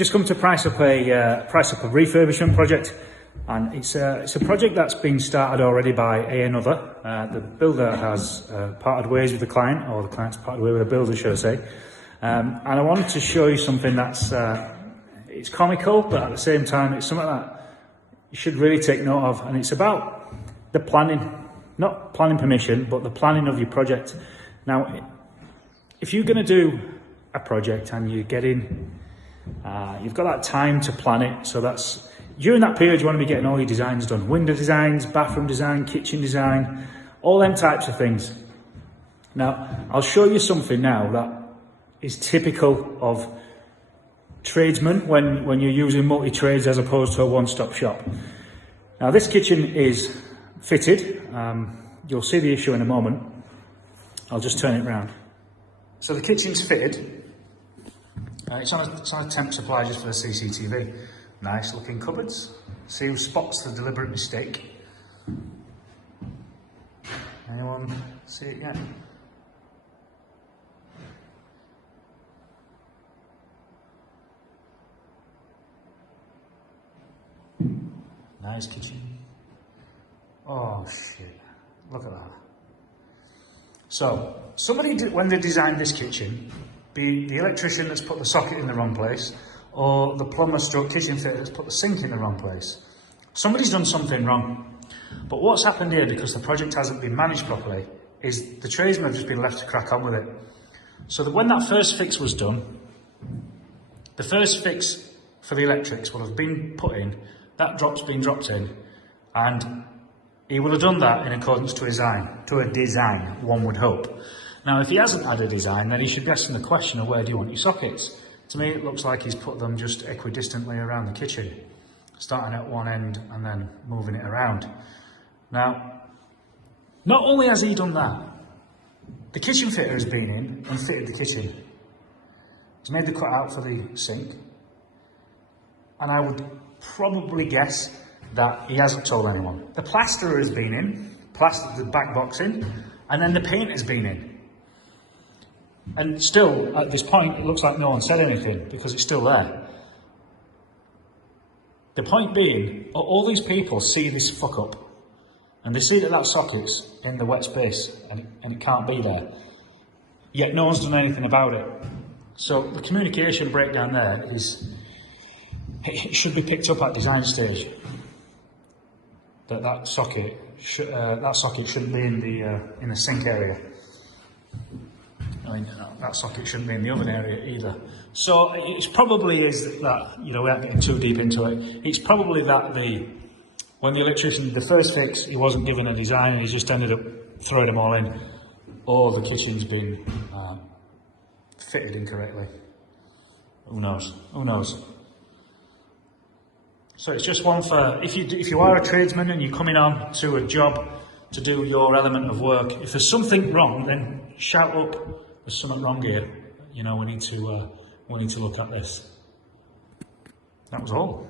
just come to price up a refurbishment project, and it's a project that's been started already by another. The builder has parted ways with the client, or the client's parted ways with the builder, should I say. And I wanted to show you something that's it's comical, but at the same time it's something that you should really take note of, and it's about the planning, not planning permission, but the planning of your project. Now, if you're going to do a project and you're getting, you've got that time to plan it, so that's during that period you want to be getting all your designs done, window designs, bathroom design, kitchen design, all them types of things. Now, I'll show you something now that is typical of tradesmen when you're using multi-trades as opposed to a one-stop shop. Now, this kitchen is fitted. You'll see the issue in a moment. I'll just turn it around. So the kitchen's fitted. It's on a temp supply just for the CCTV. Nice looking cupboards. See who spots the deliberate mistake? Anyone see it yet? Nice kitchen. Oh shit, look at that. So, somebody, when they designed this kitchen, be the electrician that's put the socket in the wrong place, or the plumber stroke kitchen fitter that's put the sink in the wrong place. Somebody's done something wrong. But what's happened here, because the project hasn't been managed properly, is the tradesmen have just been left to crack on with it. So that when that first fix was done, the first fix for the electrics will have been put in, that drop's been dropped in, and he will have done that in accordance to a design, one would hope. Now, if he hasn't had a design, then he should be asking the question of where do you want your sockets? To me, it looks like he's put them just equidistantly around the kitchen, starting at one end and then moving it around. Now, not only has he done that, the kitchen fitter has been in and fitted the kitchen. He's made the cutout for the sink, and I would probably guess that he hasn't told anyone. The plasterer has been in, plastered the back box in, and then the paint has been in. And still, at this point, it looks like no one said anything because it's still there. The point being, all these people see this fuck up, and they see that socket's in the wet space, and it can't be there. Yet no one's done anything about it. So the communication breakdown there it should be picked up at design stage. That socket shouldn't be in the sink area. I mean, that socket shouldn't be in the oven area either. So it probably is that, we aren't getting too deep into it. It's probably that when the electrician did the first fix, he wasn't given a design and he just ended up throwing them all in, or the kitchen's been fitted incorrectly. Who knows? Who knows? So it's just one for, if you are a tradesman and you're coming on to a job to do your element of work, if there's something wrong, then shout up, there's something wrong here. We need to look at this. That was all.